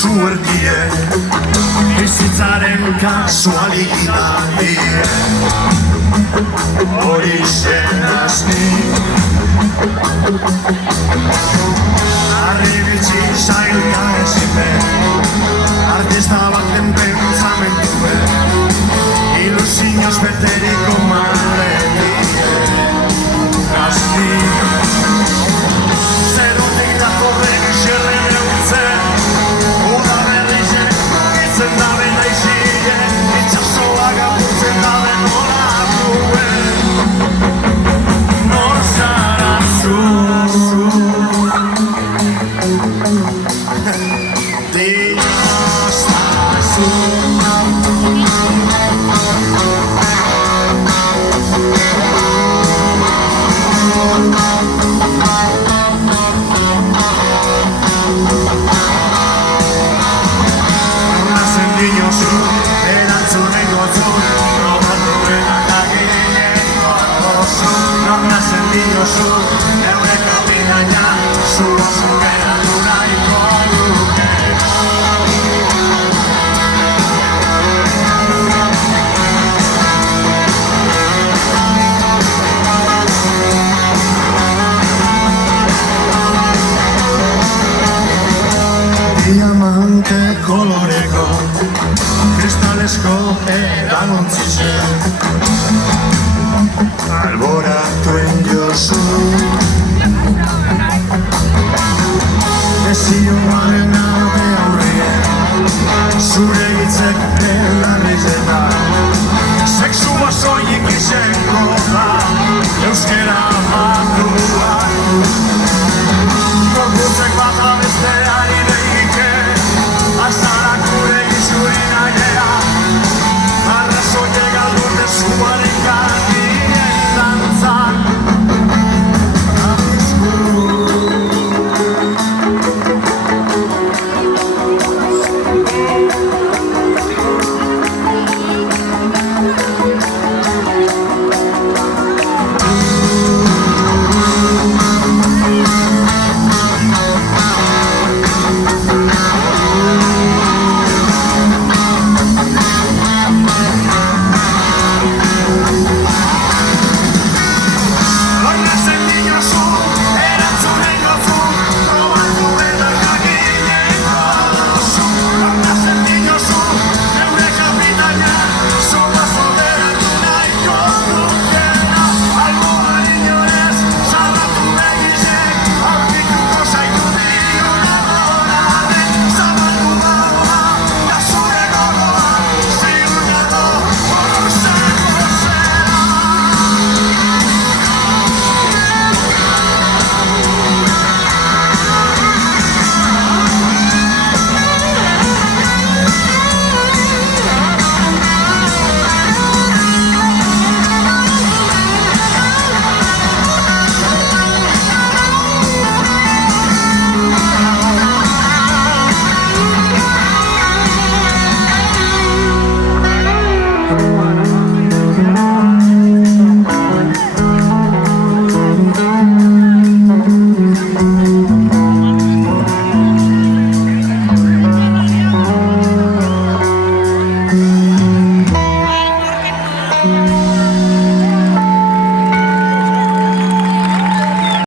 zuertie bizitzaren kasualitatea hori zen azni arribitzi zailka ezipen artista baten pentsamentuen ilusioz beteriko maletien azni zerotik datorren xerren eutzen uda berrizen mugitzen daben daizien itxasoak apurtzen daben olatuen nor zara zu dioztazu erantzuneko zut probatuenak agileneko adozu non nazen diozu eure kapitaina zua zugeratu nahiko duke diamante koloreko kristalesko erantzitze alboratuen jozu desio